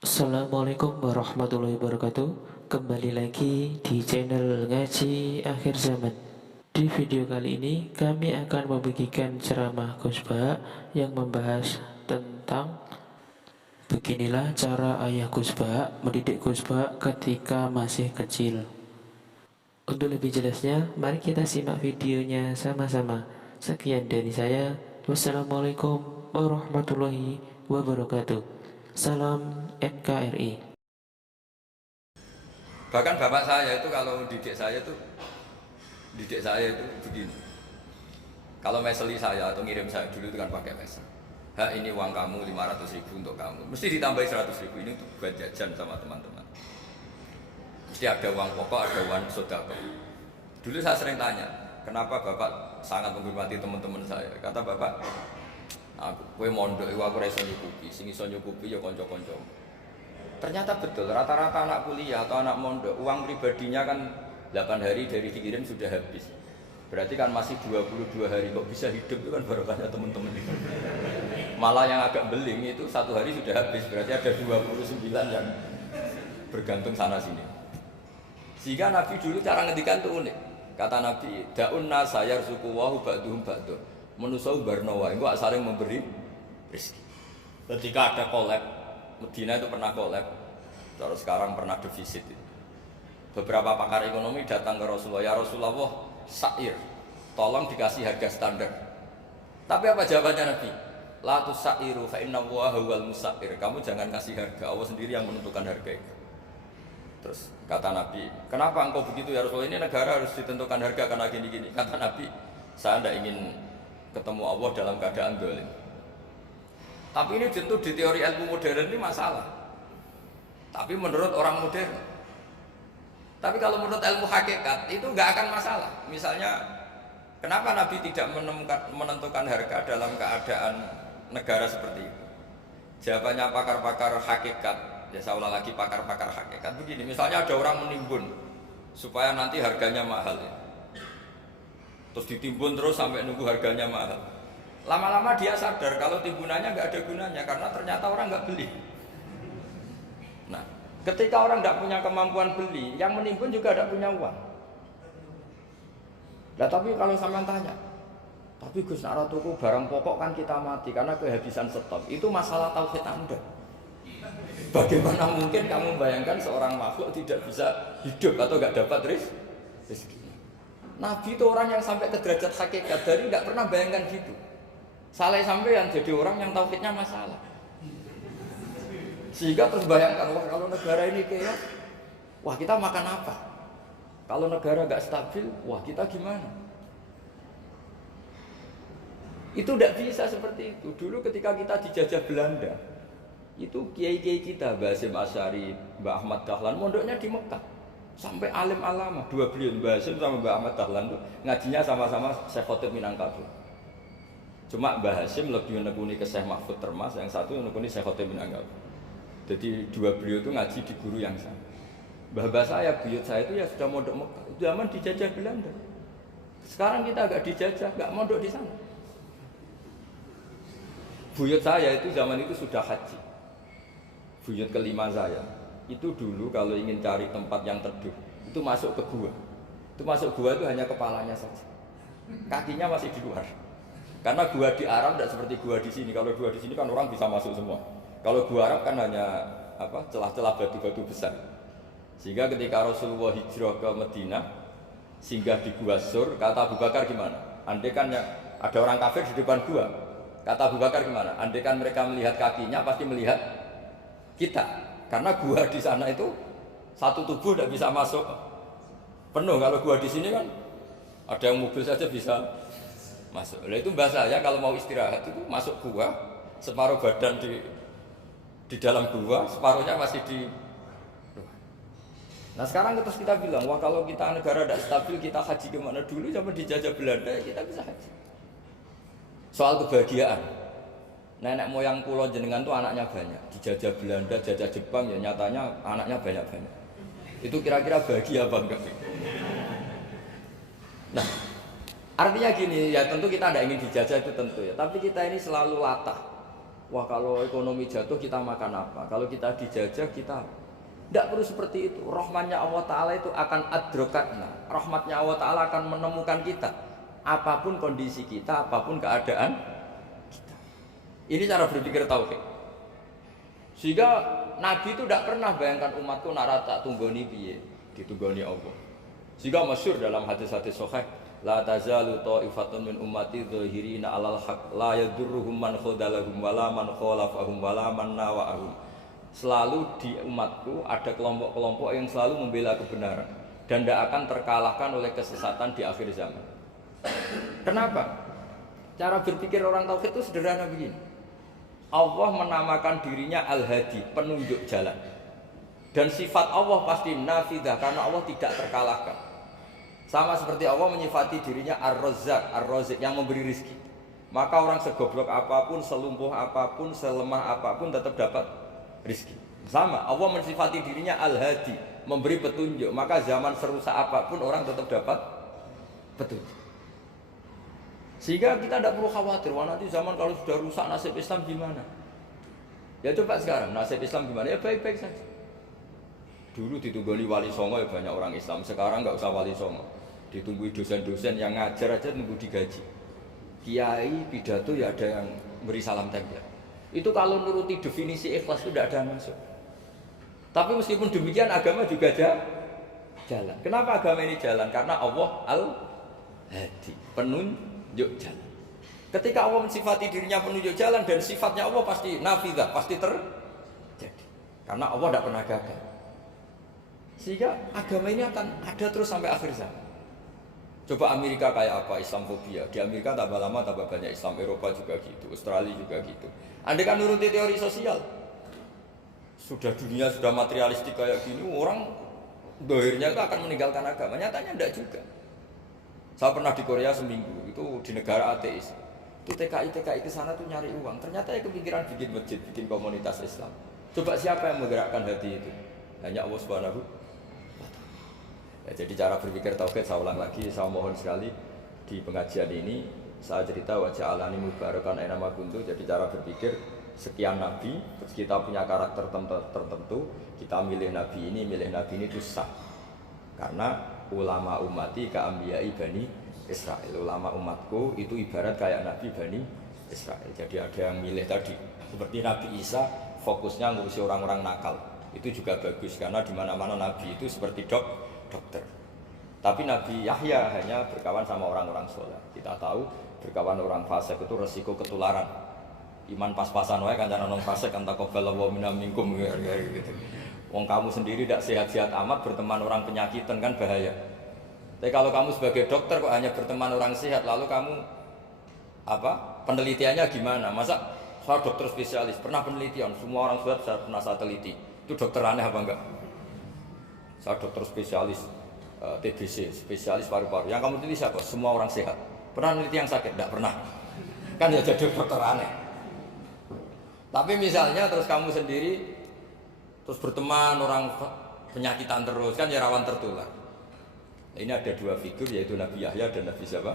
Assalamualaikum warahmatullahi wabarakatuh. Kembali lagi di channel Ngaji Akhir Zaman. Di video kali ini kami akan membagikan ceramah Gus Ba yang membahas tentang beginilah cara ayah Gus Ba mendidik Gus Ba ketika masih kecil. Untuk lebih jelasnya, mari kita simak videonya sama-sama. Sekian dari saya. Wassalamualaikum warahmatullahi wabarakatuh. Salam NKRI. Bahkan bapak saya itu kalau didik saya itu begini. Kalau meseli saya atau ngirim saya dulu itu kan pakai mesel. Ini uang kamu 500.000 untuk kamu. Mesti ditambahi 100.000 ini untuk buat jajan sama teman-teman. Mesti ada uang pokok, ada uang sodako. Dulu saya sering tanya, kenapa bapak sangat menghormati teman-teman saya? Kata bapak, kue mondok, aku raiso nyukupi, sing iso nyukupi ya konco-konco. Ternyata betul, rata-rata anak kuliah atau anak mondok, uang pribadinya kan 8 hari dari dikirim sudah habis. Berarti kan masih 22 hari, kok bisa hidup itu kan barokahnya teman-teman itu. Malah yang agak beling itu 1 hari sudah habis, berarti ada 29 yang bergantung sana sini. Sehingga Nabi dulu cara ngendikan itu unik. Kata Nabi, da'un nasa yarzuqu wahu ba'duhum ba'du. Menusau barnawa, itu saling memberi rezeki. Ketika ada kolab, Medina itu pernah kolab, terus sekarang pernah defisit. Beberapa pakar ekonomi datang ke Rasulullah, ya Rasulullah, sa'ir, tolong dikasih harga standar. Tapi apa jawabannya Nabi? La tusa'iru fa inna Allaha huwal musa'ir. Kamu jangan kasih harga, Allah sendiri yang menentukan harga itu. Terus kata Nabi, kenapa engkau begitu ya Rasulullah? Ini negara harus ditentukan harga karena gini-gini. Kata Nabi, saya tidak ingin ketemu Allah dalam keadaan dolim. Tapi ini tentu di teori ilmu modern ini masalah. Tapi menurut orang modern. Tapi kalau menurut ilmu hakikat itu nggak akan masalah. Misalnya, kenapa Nabi tidak menentukan harga dalam keadaan negara seperti itu? Jawabannya pakar-pakar hakikat. Ya saya ulang lagi pakar-pakar hakikat begini. Misalnya ada orang menimbun supaya nanti harganya mahal ya. Terus ditimbun terus sampai nunggu harganya mahal. Lama-lama dia sadar kalau timbunannya nggak ada gunanya karena ternyata orang nggak beli. Nah, ketika orang nggak punya kemampuan beli, yang menimbun juga tidak punya uang. Nah, tapi kalau sampean tanya, tapi Gus Nara tuku barang pokok kan kita mati karena kehabisan stok. Itu masalah tauhid Anda. Bagaimana mungkin kamu bayangkan seorang makhluk tidak bisa hidup atau nggak dapat rezeki? Nabi itu orang yang sampai ke derajat hakikat dari tidak pernah bayangkan gitu. Saleh sampean jadi orang yang tauhidnya masalah. Sehingga terus bayangkan, wah kalau negara ini kayak, wah kita makan apa? Kalau negara nggak stabil, wah kita gimana? Itu tidak bisa seperti itu. Dulu ketika kita dijajah Belanda, itu kiai-kiai kita, Mbah Hasyim Asy'ari, Mbah Ahmad Dahlan, mondoknya di Mekah. Sampai alim alama, dua beliau, Mbah Hasyim sama Mbah Ahmad Dahlan itu ngajinya sama-sama Syekh Khotib Minangkabau. Cuma Mbah Hasyim lebih menekuni ke Syekh Mahfud Termas, yang satu menekuni Syekh Khotib Minangkabau. Jadi dua beliau itu ngaji di guru yang sama. Mbah saya, buyut saya itu ya sudah mondok Mekah, zaman dijajah Belanda. Sekarang kita agak dijajah, nggak mondok di sana. Buyut saya itu zaman itu sudah haji. Buyut kelima saya itu dulu kalau ingin cari tempat yang teduh itu masuk ke gua. Itu masuk gua itu hanya kepalanya saja, kakinya masih di luar. Karena gua di Arab tidak seperti gua di sini. Kalau gua di sini kan orang bisa masuk semua. Kalau gua Arab kan hanya celah-celah batu-batu besar. Sehingga ketika Rasulullah hijrah ke Madinah, singgah di Gua Sur, kata Abu Bakar gimana? Andai kan ada orang kafir di depan gua, kata Abu Bakar gimana? Andai kan mereka melihat kakinya pasti melihat kita, karena gua di sana itu satu tubuh tidak bisa masuk penuh. Kalau gua di sini kan ada yang mobil saja bisa masuk. Nah itu bahasa ya kalau mau istirahat itu masuk gua, separuh badan di dalam gua, separuhnya masih di. Nah sekarang terus kita bilang, wah kalau kita negara tidak stabil kita haji kemana? Dulu zaman dijajah Belanda ya kita bisa haji. Soal kebahagiaan, nenek moyang pulau jenengan tuh anaknya banyak. Dijajah Belanda, jajah Jepang ya nyatanya anaknya banyak-banyak. Itu kira-kira bahagia apa enggak? Nah, artinya gini ya tentu kita tidak ingin dijajah itu tentu ya. Tapi kita ini selalu latah Wah kalau ekonomi jatuh kita makan apa? Kalau kita dijajah kita tidak perlu seperti itu. Rahmatnya Allah Ta'ala itu akan adrokatna. Rahmatnya Allah Ta'ala akan menemukan kita. Apapun kondisi kita, apapun keadaan kita. Ini cara berpikir tauhid. Sehingga Nabi itu tidak pernah bayangkan umatku nak tak tunggoni piye, ditunggoni Allah. Sehingga masyhur dalam hadis-hadis sahih, la tazalu ta'ifatun min ummati dhahirina 'alal haq la yadurruhum man khadalahum wala man khalafahum wala man nawa'ahum. Selalu di umatku ada kelompok-kelompok yang selalu membela kebenaran dan tidak akan terkalahkan oleh kesesatan di akhir zaman. Kenapa? Cara berpikir orang tauhid itu sederhana begini. Allah menamakan dirinya Al-Hadi, penunjuk jalan. Dan sifat Allah pasti nafidah karena Allah tidak terkalahkan. Sama seperti Allah menyifati dirinya Ar-Razzaq, Ar-Razik yang memberi rizki. Maka orang segoblok apapun, selumpuh apapun, selemah apapun tetap dapat rizki. Sama, Allah mensifati dirinya Al-Hadi, memberi petunjuk. Maka zaman serusak apapun orang tetap dapat petunjuk. Sehingga kita tidak perlu khawatir, wah nanti zaman kalau sudah rusak nasib Islam gimana? Ya coba sekarang nasib Islam gimana? Ya baik-baik saja. Dulu ditunggoni wali songo ya banyak orang Islam, sekarang nggak usah wali songo. Ditunggu dosen-dosen yang ngajar aja nunggu digaji. Kiai pidato ya ada yang beri salam tempel. Itu kalau nuruti definisi ikhlas itu tidak ada masuk. Tapi meskipun demikian agama juga jalan. Kenapa agama ini jalan? Karena Allah Al-Hadi, penunjuk jalan. Ketika Allah mensifati dirinya penunjuk jalan dan sifatnya Allah pasti nafidah, pasti terjadi. Karena Allah tidak pernah gagal. Sehingga agama ini akan ada terus sampai akhir zaman. Coba Amerika kayak apa, Islamofobia. Di Amerika tambah lama tambah banyak Islam, Eropa juga gitu, Australia juga gitu. Andai kan nuruti teori sosial, sudah dunia sudah materialistik kayak gini, orang dohirnya itu akan meninggalkan agama. Nyatanya tidak juga. Saya pernah di Korea seminggu, itu di negara ateis. Itu TKI ke sana tuh nyari uang. Ternyata ya kepikiran bikin masjid, bikin komunitas Islam. Coba siapa yang menggerakkan hati itu? Hanya Allah Subhanahu. Ya, jadi cara berpikir tauhid saya ulang lagi, saya mohon sekali di pengajian ini saya cerita wajah alani mubarakan aina ma kuntu. Jadi cara berpikir sekian nabi, terus kita punya karakter tertentu, kita milih nabi ini itu sah. Karena ulama ummati ka'ambiyai Bani Israel. Ulama umatku itu ibarat kayak nabi Bani Israel. Jadi ada yang milih tadi seperti Nabi Isa fokusnya ngurusi orang-orang nakal. Itu juga bagus karena di mana-mana nabi itu seperti dokter. Tapi Nabi Yahya hanya berkawan sama orang-orang soleh. Kita tahu berkawan orang fasik itu resiko ketularan. Iman pas-pasan wae kancane nang fasik kan taqabbalallahu minna minkum gitu. Wong kamu sendiri tidak sehat-sehat amat berteman orang penyakitan kan bahaya. Tapi kalau kamu sebagai dokter kok hanya berteman orang sehat, lalu kamu apa? Penelitiannya gimana? Masa saya dokter spesialis, pernah penelitian, semua orang sehat saya pernah saya teliti. Itu dokter aneh apa enggak? Saya dokter spesialis TBC, spesialis paru-paru. Yang kamu teliti siapa? Semua orang sehat. Pernah meneliti yang sakit? Tidak pernah. Kan ya jadi dokter aneh. Tapi misalnya terus kamu sendiri terus berteman orang penyakitan terus kan ya rawan tertular. Ini ada dua figur yaitu Nabi Yahya dan Nabi siapa?